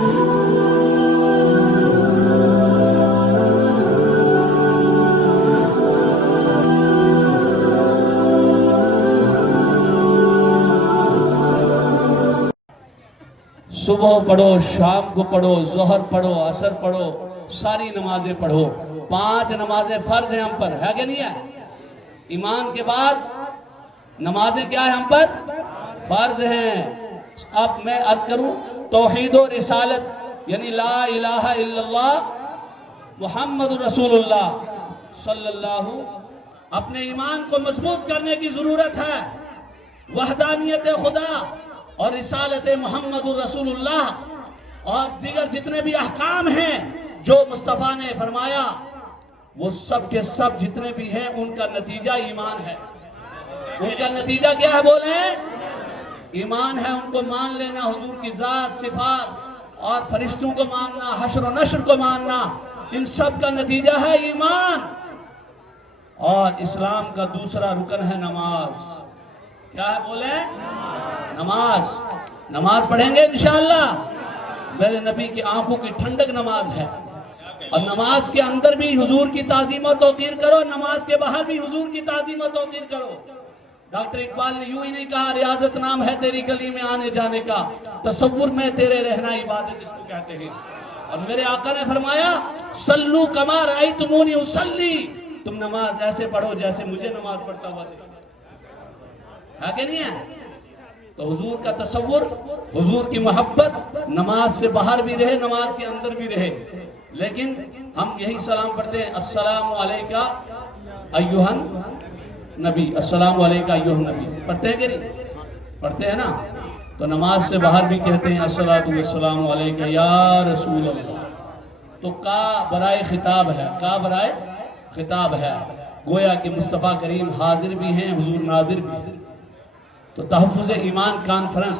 صبح پڑھو، شام کو پڑھو، ظہر پڑھو، عصر پڑھو، ساری نمازیں پڑھو۔ 5 نمازیں فرض ہیں ہم پر، ہے کہ نہیں ہے؟ ایمان کے بعد نمازیں کیا ہیں ہم پر؟ فرض ہیں۔ اب میں عرض کروں، توحید و رسالت یعنی لا الہ الا اللہ محمد رسول اللہ صلی اللہ، اپنے ایمان کو مضبوط کرنے کی ضرورت ہے۔ وحدانیت خدا اور رسالت محمد رسول اللہ اور دیگر جتنے بھی احکام ہیں جو مصطفیٰ نے فرمایا، وہ سب کے سب جتنے بھی ہیں ان کا نتیجہ ایمان ہے۔ ان کا نتیجہ کیا ہے بولیں؟ ایمان ہے۔ ان کو مان لینا، حضور کی ذات، صفات اور فرشتوں کو ماننا، حشر و نشر کو ماننا، ان سب کا نتیجہ ہے ایمان۔ اور اسلام کا دوسرا رکن ہے نماز۔ کیا ہے بولیں؟ نماز۔ نماز پڑھیں گے انشاءاللہ۔ میرے نبی کی آنکھوں کی ٹھنڈک نماز ہے۔ اور نماز کے اندر بھی حضور کی تعظیم و توقیر کرو، نماز کے باہر بھی حضور کی تعظیم و توقیر کرو۔ ڈاکٹر اقبال نے یوں ہی نہیں کہا، ریاضت نام ہے تیری گلی میں آنے جانے کا، تصور میں تیرے رہنا عبادت جس کو کہتے ہیں۔ اور میرے آقا نے فرمایا، سلو کما رأیتمونی اصلی، تم نماز ایسے پڑھو جیسے مجھے نماز پڑھتا ہوا دیکھا۔ ہے کہ نہیں ہے؟ تو حضور کا تصور، حضور کی محبت نماز سے باہر بھی رہے، نماز کے اندر بھی رہے۔ لیکن ہم یہی سلام پڑھتے ہیں، السلام علیکہ ایہا نبی، السلام علیکہ ایہا نبی، پڑھتے ہیں کہ نہیں؟ پڑھتے ہیں نا؟ تو نماز سے باہر بھی کہتے ہیں الصلاۃ والسلام علیکہ یا رسول اللہ۔ تو کا برائے خطاب ہے، کا برائے خطاب ہے، گویا کہ مصطفیٰ کریم حاضر بھی ہیں، حضور ناظر بھی ہیں۔ تو تحفظ ایمان کانفرنس،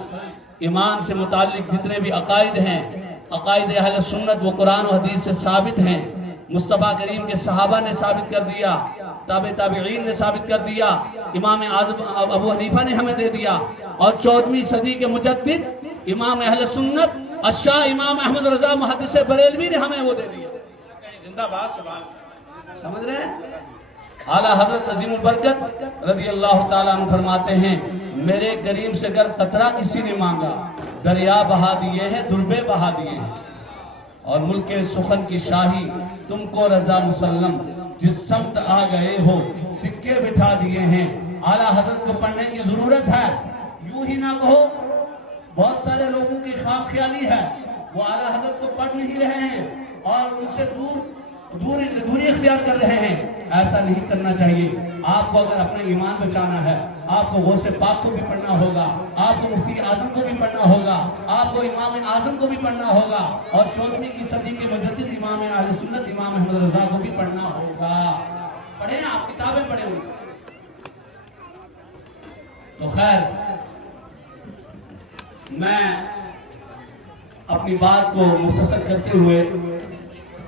ایمان سے متعلق جتنے بھی عقائد ہیں، عقائد اہل سنت وہ قرآن و حدیث سے ثابت ہیں، مصطفیٰ کریم کے صحابہ نے ثابت کر دیا، تابعین نے ثابت کر دیا، امام اعظم ابو حنیفہ نے ہمیں دے دیا، اور 14ویں صدی کے مجدد امام اہل سنت الشاہ امام احمد رضا محدث بریلوی نے ہمیں وہ دے دیا۔ زندہ باد سبحان اللہ۔ سمجھ رہے ہیں؟ اعلیٰ حضرت عظیم البرکت رضی اللہ تعالیٰ عنہ فرماتے ہیں، میرے کریم سے گر قطرہ کسی نے مانگا، دریا بہا دیے ہیں، دربے بہا دیے ہیں، اور ملک سخن کی شاہی تم کو رضا مسلم، جس سمت آ گئے ہو سکے بٹھا دیے ہیں۔ اعلیٰ حضرت کو پڑھنے کی ضرورت ہے۔ یوں ہی نہ کہو، بہت سارے لوگوں کی خواب خیالی ہے، وہ اعلیٰ حضرت کو پڑھ نہیں رہے ہیں اور ان سے دوری اختیار کر رہے ہیں۔ ایسا نہیں کرنا چاہیے۔ آپ کو اگر اپنا ایمان بچانا ہے، آپ کو غوث پاک کو بھی پڑھنا ہوگا، آپ کو مفتی اعظم کو بھی پڑھنا ہوگا، آپ کو امام اعظم کو بھی پڑھنا ہوگا، اور 14ویں کی صدی کے مجدد امام اہل سنت امام احمد رضا کو بھی پڑھنا ہوگا۔ پڑھیں، آپ کتابیں پڑھیں ہوئی۔ تو خیر، میں اپنی بات کو مختصر کرتے ہوئے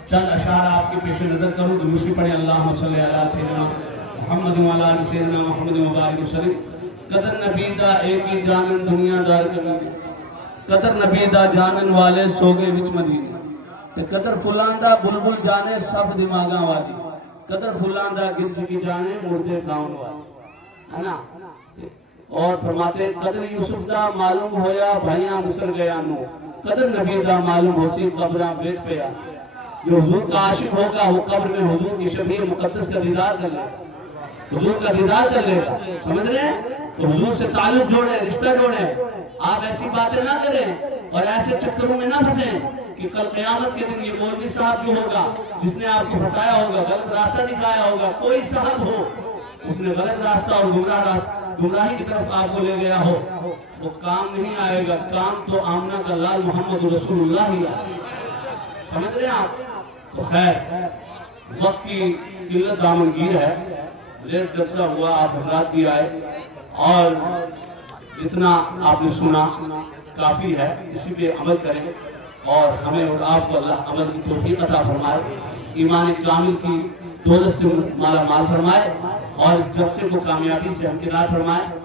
چند اشعار آپ کے پیش نظر کروں تو دوسری پڑھیں، اللہم صلی علی سیدنا محمد و علی سیدنا محمد مبارک وسلم۔ قدر نبی دا ایک ہی جانن دنیا دار کبھی، قدر نبی دا جانن والے سوگے وچ مدینے، تے قدر فلان دا بلبل جانے سب دماغاں والی، قدر فلان دا گرد کی جانے مردے کاؤن والی، ہے نا؟ اور فرماتے قدر یوسف دا معلوم ہویا بھائیاں مصر گیا نو، قدر نبی دا معلوم ہو سی قبراں بیچ پیا۔ جو حضور کا عاشق ہوگا وہ قبر میں حضور کی شبیہ مقدس کا دیدار کر لے، حضور کا دیدار کر لے گا۔ سمجھ رہے ہیں؟ تو حضور سے تعلق جوڑیں، رشتہ جوڑیں۔ آپ ایسی باتیں نہ کریں اور ایسے چکروں میں نہ پھنسیں کہ کل قیامت کے دن یہ مولوی صاحب جو ہوگا جس نے آپ کو پھنسایا ہوگا، غلط راستہ دکھایا ہوگا، کوئی صاحب ہو اس نے غلط راستہ اور گمراہی کی طرف آپ کو لے گیا ہو، وہ کام نہیں آئے گا۔ کام تو آمنہ کا لال محمد رسول اللہ ہی ہے۔ سمجھ رہے ہیں آپ؟ تو خیر، وقت کی قلت دامنگیر ہے، لیٹ جلسہ ہوا، آپ حضرات بھی آئے اور جتنا آپ نے سنا کافی ہے، اسی پہ عمل کریں اور ہمیں اور آپ کو اللہ عمل کی توفیق عطا فرمائے، ایمان کامل کی دولت سے مالا مال فرمائے اور اس جلسے کو کامیابی سے ہمکنار فرمائے۔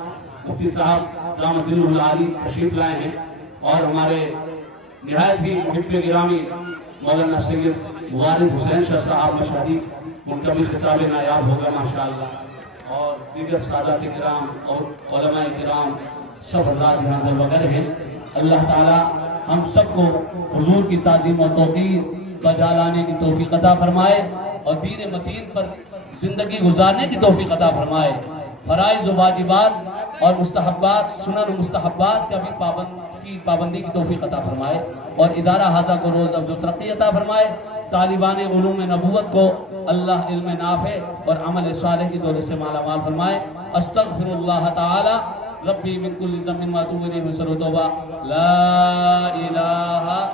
مفتی صاحب دامت ظلہ العالی تشریف لائے ہیں اور ہمارے نہایت ہی محب گرامی مولانا سید والد حسین شاہ صاحب مشہدی، ان کا بھی خطاب نایاب ہوگا ماشاءاللہ، اور دیگر سادات کرام اور علماء کرام سب حضرات یہاں در وغیرہ ہیں۔ اللہ تعالی ہم سب کو حضور کی تعظیم و توقیر بجا لانے کی توفیق عطا فرمائے اور دین متین پر زندگی گزارنے کی توفیق عطا فرمائے، فرائض و واجبات اور مستحبات، سنن و مستحبات کا بھی پابندی کی توفیق عطا فرمائے، اور ادارہ حاضہ کو روز افز و ترقی عطا فرمائے، طالبان علوم نبوت کو اللہ علم نافع اور عمل صالح کی دولت سے مالا مال فرمائے۔ استغفر اللہ تعالی ربی من کل ذنب و اتوب الیہ، وسر و توبہ، لا الہ